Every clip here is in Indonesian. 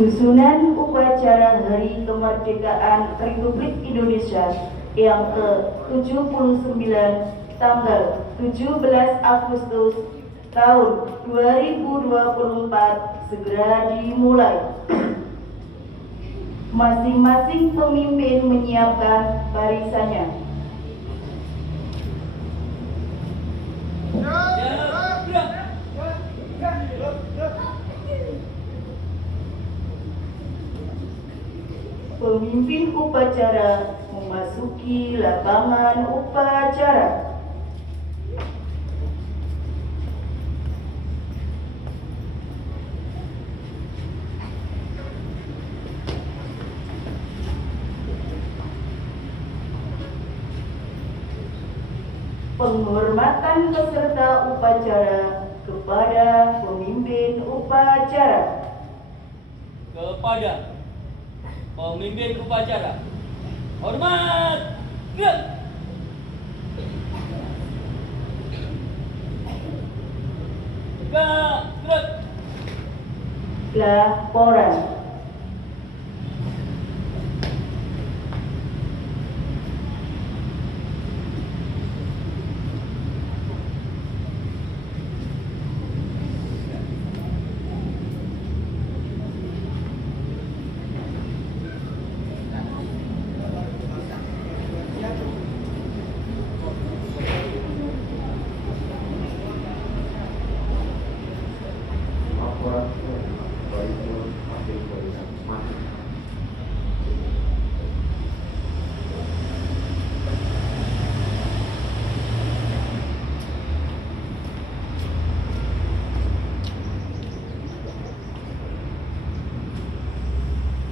Susunan upacara Hari Kemerdekaan Republik Indonesia yang ke-79 tanggal 17 Agustus tahun 2024 segera dimulai. Masing-masing pemimpin menyiapkan barisannya. Pemimpin upacara memasuki lapangan upacara. Penghormatan peserta upacara kepada pemimpin upacara. Kepada pemimpin upacara, hormat, gerak. Tegak, gerak. Laporan.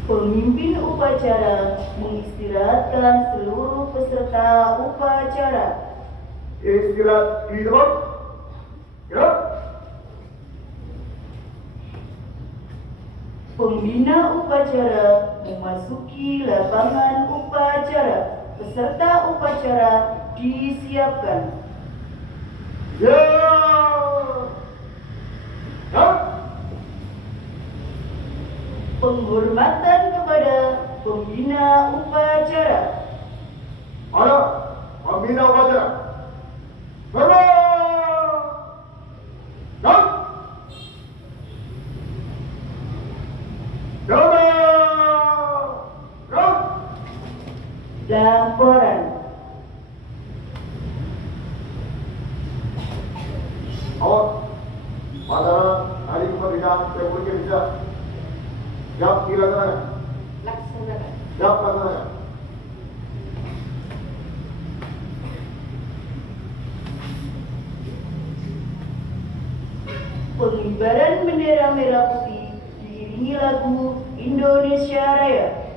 Pemimpin upacara mengistirahatkan seluruh peserta upacara. Istirahat di tempat. Gerak. Pembina upacara memasuki lapangan upacara. Peserta upacara disiapkan. Ya. Ya. Penghormatan kepada pembina upacara. Ada pembina upacara. Hormat. Dan. Laporan. Awak pada hari kemerdekaan Republik Indonesia siap dilaksanakan. Laksanakan. Siap laksanakan. Pengibaran bendera merah putih diiringi lagu Indonesia Raya.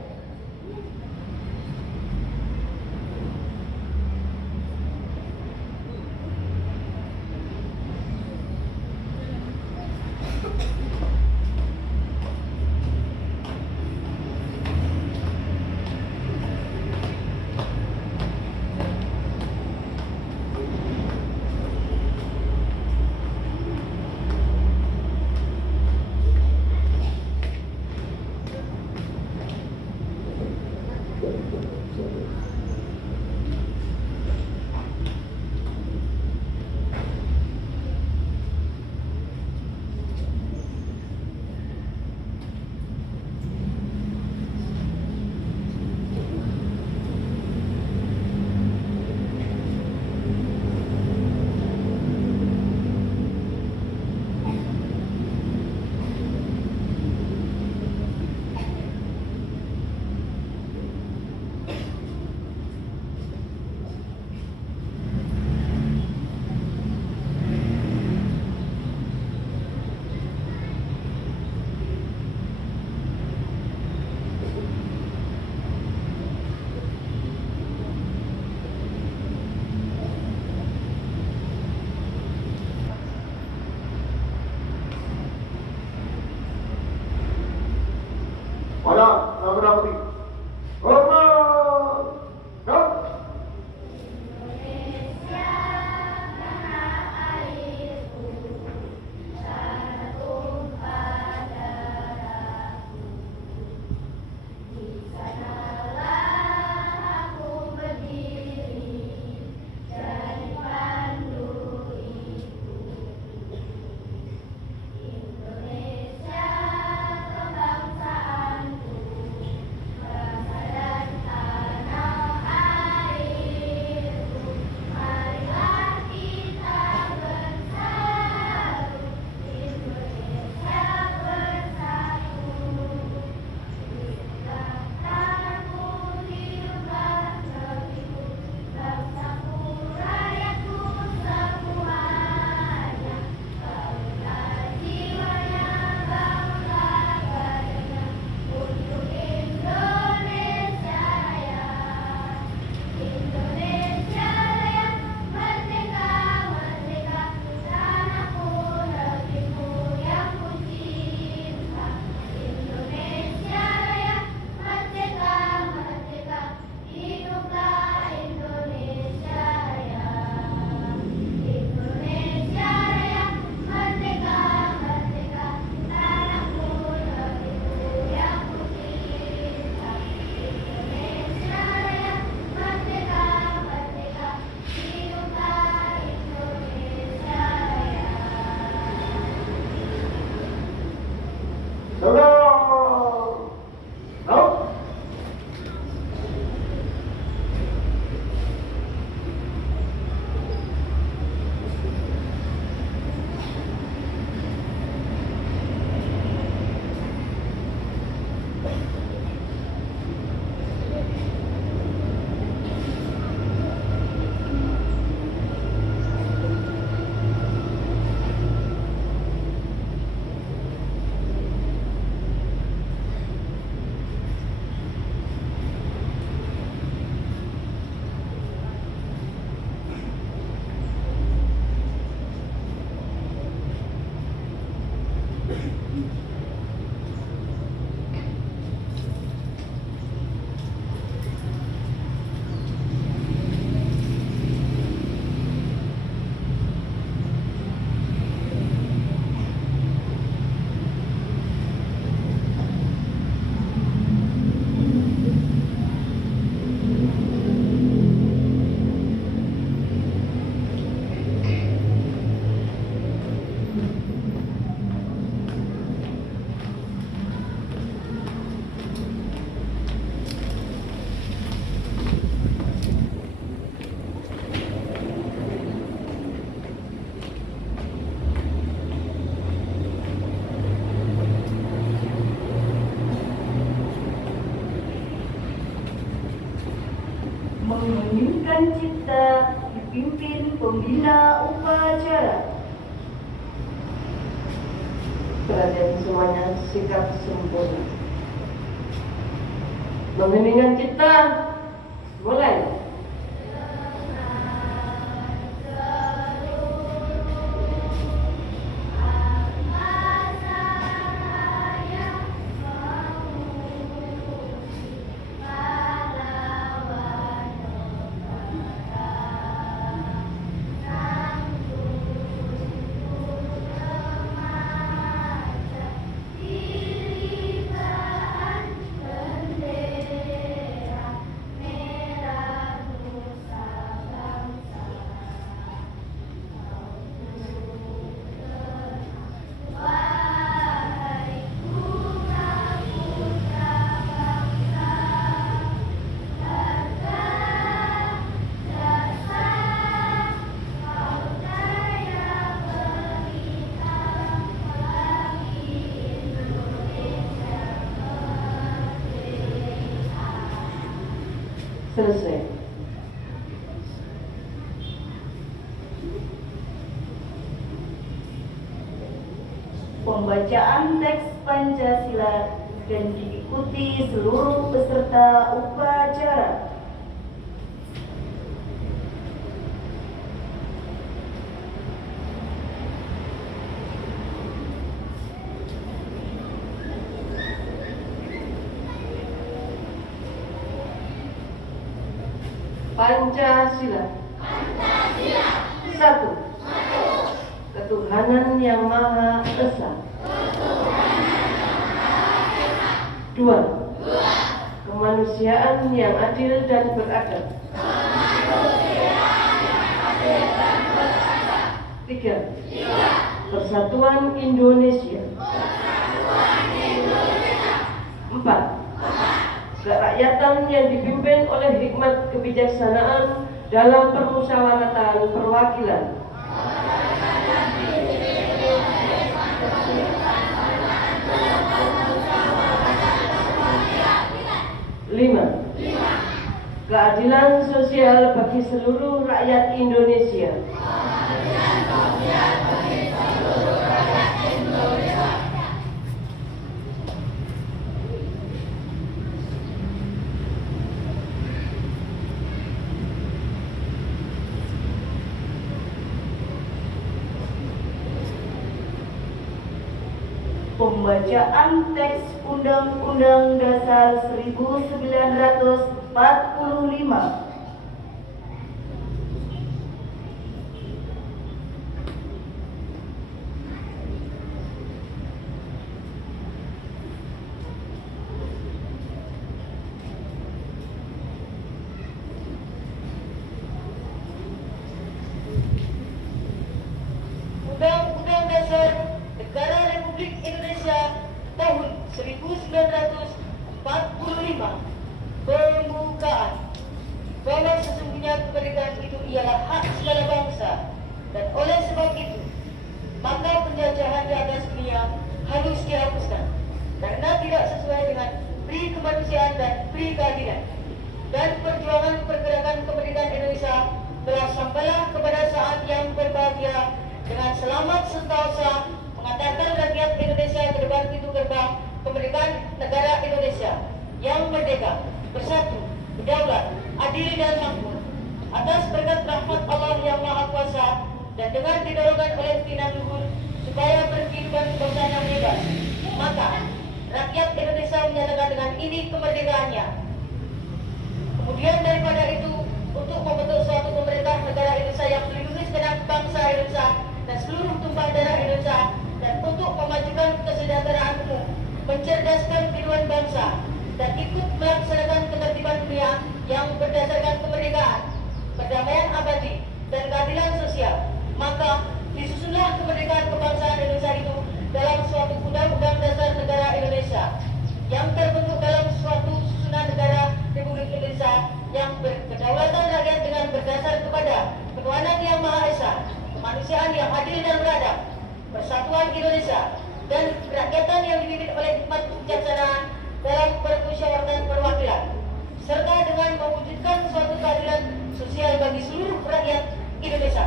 Mengheningkan cipta dipimpin pembina upacara. Perhatian semuanya, sikap sempurna. Mengheningkan cipta, mulai. Selesai. Pembacaan teks Pancasila dan diikuti seluruh peserta upacara. Pancasila. Satu. Ketuhanan yang Maha Esa. Dua. Kemanusiaan yang adil dan beradab. Tiga. Persatuan Indonesia. Empat. Kerakyatan yang dipimpin oleh hikmat kebijaksanaan dalam permusyawaratan perwakilan. Lima. Keadilan sosial bagi seluruh rakyat Indonesia. Pembacaan teks Undang-Undang Dasar 1945. Undang-Undang Dasar Negara Republik Indonesia tahun 1945 Pembukaan. Bahwa sesungguhnya kemerdekaan itu ialah hak segala bangsa, dan oleh sebab itu maka penjajahan di atas dunia harus dihapuskan karena tidak sesuai dengan pri kemanusiaan dan pri keadilan. Dan perjuangan pergerakan kemerdekaan Indonesia telah sampailah kepada saat yang berbahagia dengan selamat sentosa mengantarkan rakyat Indonesia ke depan pintu gerbang kemerdekaan negara Indonesia yang merdeka, bersatu, berdaulat, adil dan makmur atas berkat rahmat Allah yang Maha Kuasa dan dengan didorongkan oleh pimpinan luhur supaya berkehidupan bersama bebas, perdamaian abadi, dan keadilan sosial. Maka disusunlah kemerdekaan kebangsaan Indonesia itu dalam suatu undang-undang dasar negara Indonesia yang terbentuk dalam suatu susunan negara Republik Indonesia yang berkedaulatan rakyat dengan berdasar kepada ketuhanan yang Maha Esa, kemanusiaan yang adil dan beradab, persatuan Indonesia, dan kerakyatan yang dipimpin oleh hikmat kebijaksanaan dalam permusyawaratan perwakilan, serta dengan mewujudkan suatu keadilan sosial bagi seluruh rakyat Indonesia.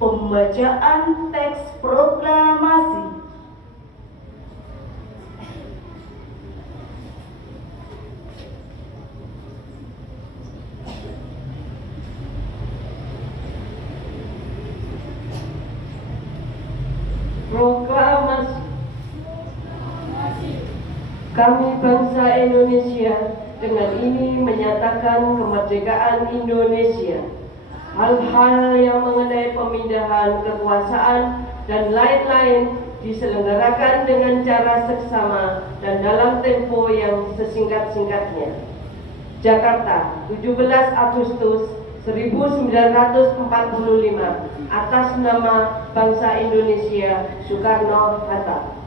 Pembacaan teks proklamasi. Proklamasi. Kami bangsa Indonesia dengan ini menyatakan kemerdekaan Indonesia. Hal-hal yang mengenai pemindahan kekuasaan dan lain-lain diselenggarakan dengan cara seksama dan dalam tempo yang sesingkat-singkatnya. Jakarta, 17 Agustus 1945, atas nama bangsa Indonesia, Soekarno-Hatta.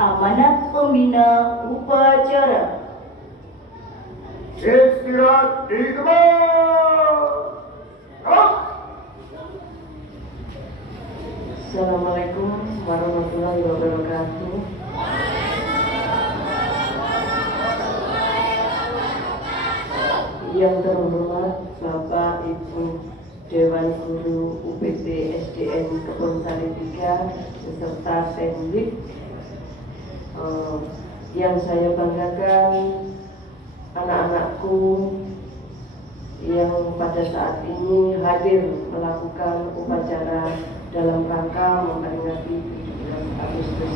Amanat pembina upacara. Istirahat di tempat. Assalamualaikum warahmatullahi wabarakatuh. Yang terhormat Bapak Ibu Dewan Guru UPT SDN Kebon Sari 3 beserta Pendik, yang saya banggakan anak-anakku yang pada saat ini hadir melakukan upacara dalam rangka memperingati 17 Agustus.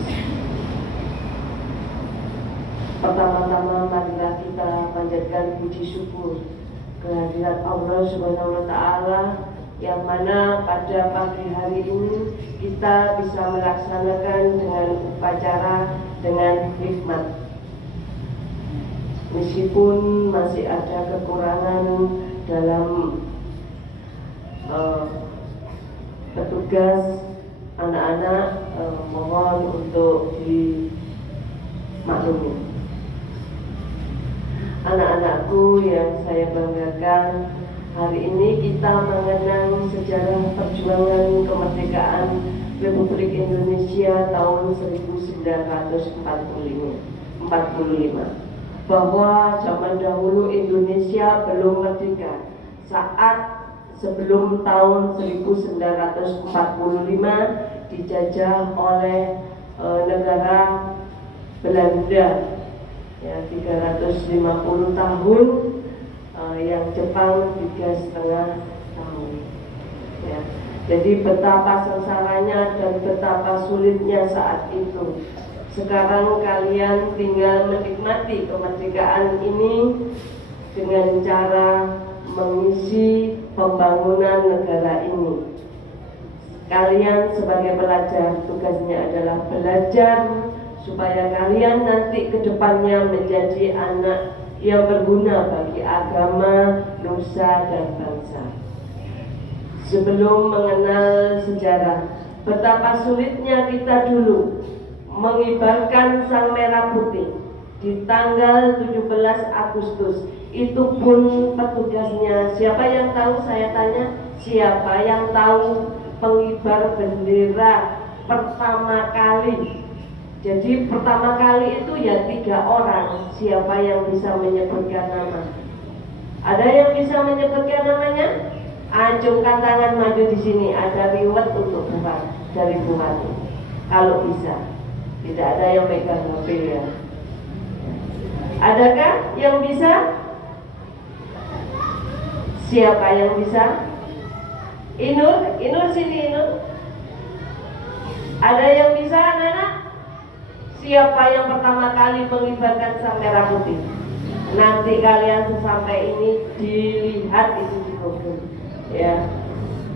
Pertama-tama marilah kita panjatkan puji syukur kehadirat Allah Subhanahu wa Ta'ala, yang mana pada pagi hari ini kita bisa melaksanakan dengan upacara dengan hikmat. Meskipun masih ada kekurangan dalam petugas, anak-anak mohon untuk dimaklumi. Anak-anakku yang saya banggakan, hari ini kita mengenang sejarah perjuangan kemerdekaan Republik Indonesia tahun 1945, bahwa zaman dahulu Indonesia belum merdeka. Saat sebelum tahun 1945 dijajah oleh negara Belanda, ya 350 tahun, yang Jepang 3,5 tahun. Ya. Jadi betapa sengsaranya dan betapa sulitnya saat itu. Sekarang kalian tinggal menikmati kemerdekaan ini dengan cara mengisi pembangunan negara ini. Kalian sebagai pelajar, tugasnya adalah belajar supaya kalian nanti ke depannya menjadi anak yang berguna bagi agama, nusa, dan bangsa. Sebelum mengenal sejarah, betapa sulitnya kita dulu mengibarkan sang merah putih di tanggal 17 Agustus. Itu pun petugasnya, siapa yang tahu? Saya tanya, siapa yang tahu pengibar bendera pertama kali? Jadi pertama kali itu ya 3 orang. Siapa yang bisa menyebutkan nama? Ada yang bisa menyebutkan namanya? Acungkan tangan maju di sini. Ada riwet untuk bukan dari Bupati. Kalau bisa. Tidak ada yang pegang HP ya. Adakah yang bisa? Siapa yang bisa? Inur sini Inur. Ada yang bisa, anak-anak? Siapa yang pertama kali mengibarkan sang merah putih? Nanti kalian sesampai ini dilihat itu di Google, ya.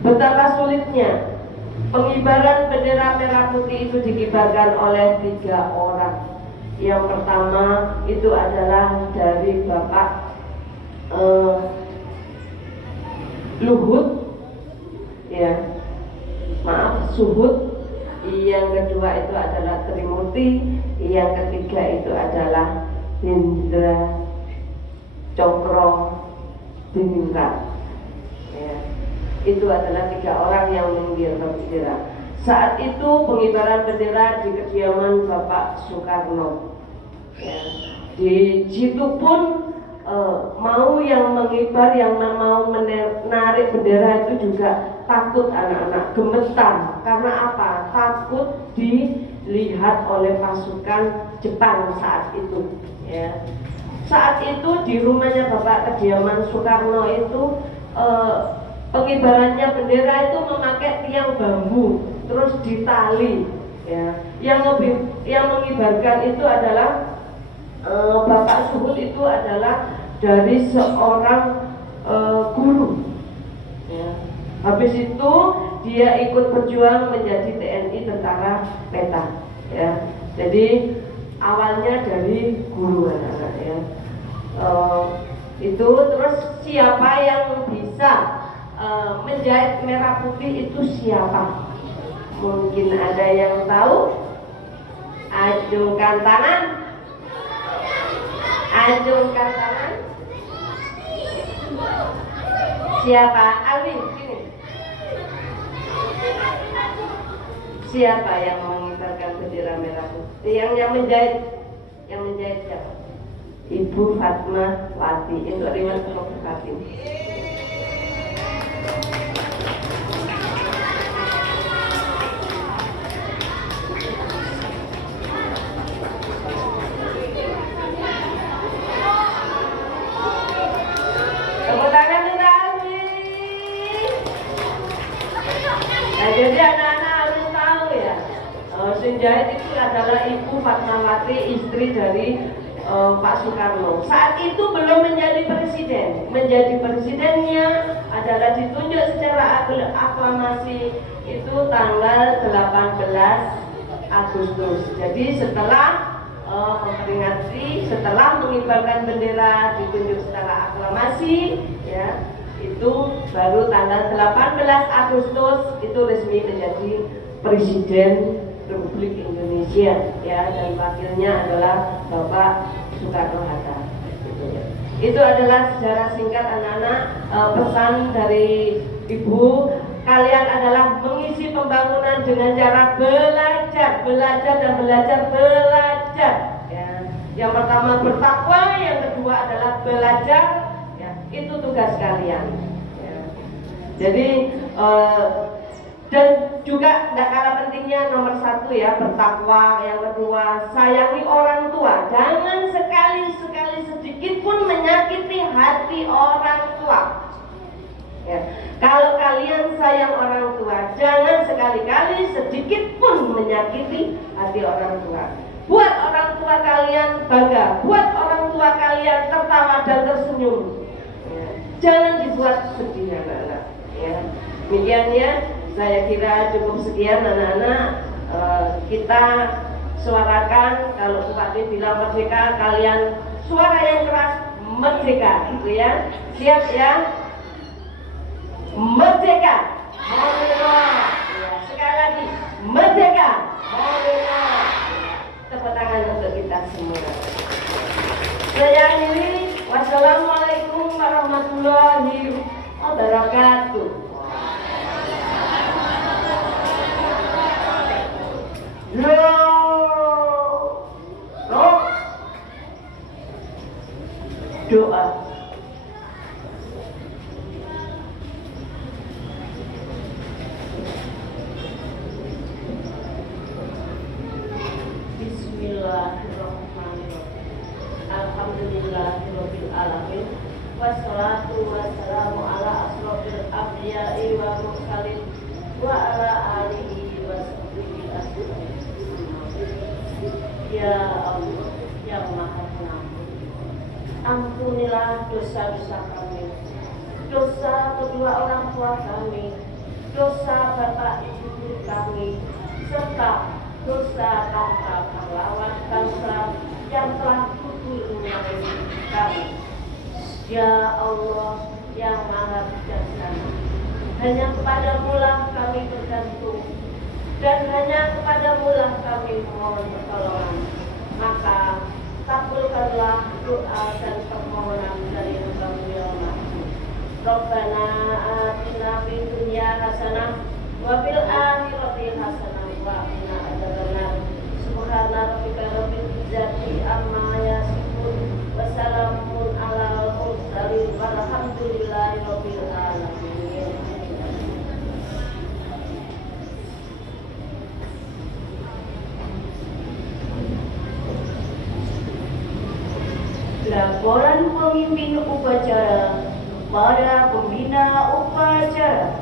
Betapa sulitnya pengibaran bendera merah putih itu dikibarkan oleh 3 orang. Yang pertama itu adalah dari Bapak Luhut, ya, maaf, Suhut. Yang kedua itu adalah Trimurti, yang ketiga itu adalah Hendra Cokro Diningrat. Ya, itu adalah 3 orang yang mengibarkan bendera. Saat itu pengibaran bendera di kediaman Bapak Soekarno. Ya, di situ pun mau yang mengibar, yang mau menarik bendera itu juga takut, anak-anak gemetar. Karena apa? Takut dilihat oleh pasukan Jepang saat itu, ya. Saat itu di rumahnya Bapak kediaman Soekarno itu pengibarannya bendera itu memakai tiang bambu terus ditali, ya. Yang mengibarkan itu adalah Bapak Suhut, itu adalah dari seorang guru, ya. Habis itu dia ikut berjuang menjadi TNI, tentara peta, ya. Jadi awalnya dari guru, anak-anak, ya. Itu terus siapa yang bisa menjahit merah putih itu siapa? Mungkin ada yang tahu? Acungkan tangan. Acungkan tangan. Siapa? Alvin, sini. Siapa yang mengibarkan bendera merah putih? Yang menjahit siapa? Ibu Fatmawati. Itu riwayat provokatif. Jadi anak-anak harus tahu, ya, penjahit itu adalah Ibu Fatmawati, istri dari Pak Soekarno. Saat itu belum menjadi presiden. Menjadi presidennya adalah ditunjuk secara aklamasi itu tanggal 18 Agustus. Jadi setelah memperingati, setelah mengibarkan bendera ditunjuk secara aklamasi, ya, itu baru tanggal 18 Agustus itu resmi menjadi Presiden Republik Indonesia, ya, dan wakilnya adalah Bapak Soekarno Hatta. Itu adalah sejarah singkat, anak-anak. Pesan dari Ibu, kalian adalah mengisi pembangunan dengan cara belajar, ya. Yang pertama bertakwa, yang kedua adalah belajar. Itu tugas kalian, ya. Jadi dan juga tidak kalah pentingnya nomor 1, ya, bertakwa. Yang kedua, sayangi orang tua. Jangan sekali-sekali sedikit pun menyakiti hati orang tua, ya. Kalau kalian sayang orang tua, jangan sekali-kali sedikit pun menyakiti hati orang tua. Buat orang tua kalian bangga, buat orang tua kalian tertawa dan tersenyum. Jangan dibuat sedih, anak-anak, ya. Demikian, ya, saya kira cukup sekian, anak-anak. Kita suarakan, kalau Bupati bilang merdeka, kalian suara yang keras, merdeka, gitu, ya. Siap, ya? Merdeka. Merdeka. Ya, sekali lagi, merdeka. Merdeka. Tepuk tangan untuk kita semua. Saya akhiri. Wassalamualaikum warahmatullahi wabarakatuh. Doa. Bismillahirrahmanirrahim. Alhamdulillahirabbil alamin. Wassalatu wassalamu ala asrofil anbiya'i wa mursalin wa ala alihi wa sahbihi Ampunilah dosa-dosa kami, dosa kedua orang tua kami, dosa bapak ibu guru kami, serta dosa bangsa pahlawan bangsa yang telah gugur menyertai kami. Ya Allah yang maha bijaksana, hanya kepadamu lah kami bergantung, dan hanya kepadamu lah kami mohon pertolongan. Maka kabulkanlah doa dan permohonan dari hamba-Mu yang makhluk. Rabbana atina fid dunya hasanah wa fil akhirati hasanah wa qina adzabannar. Subhana rabbika rabbil izzati amma yasifun wa salamun alal mursalin walhamdulillahi rabbil alamin. Laporan pemimpin upacara kepada pembina upacara.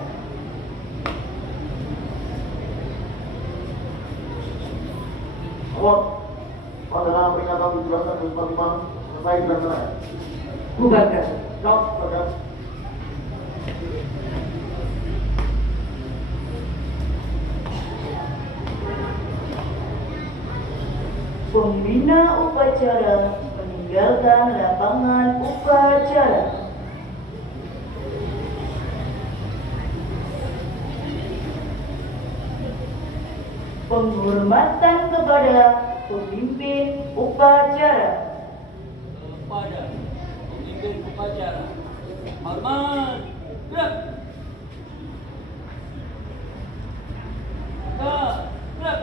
Awak adalah peringatan 1745 selesai dilaksanakan. Bubarkan. Siap, silakan. Pembina upacara meninggalkan lapangan upacara. Penghormatan kepada pemimpin upacara. Kepada pemimpin upacara. Hormat. Gerak. Gerak.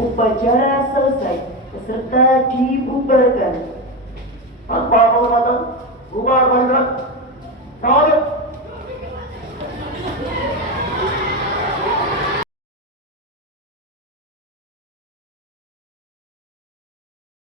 Upacara selesai, peserta dibubarkan. Tanpa penghormatan, bubar barisan.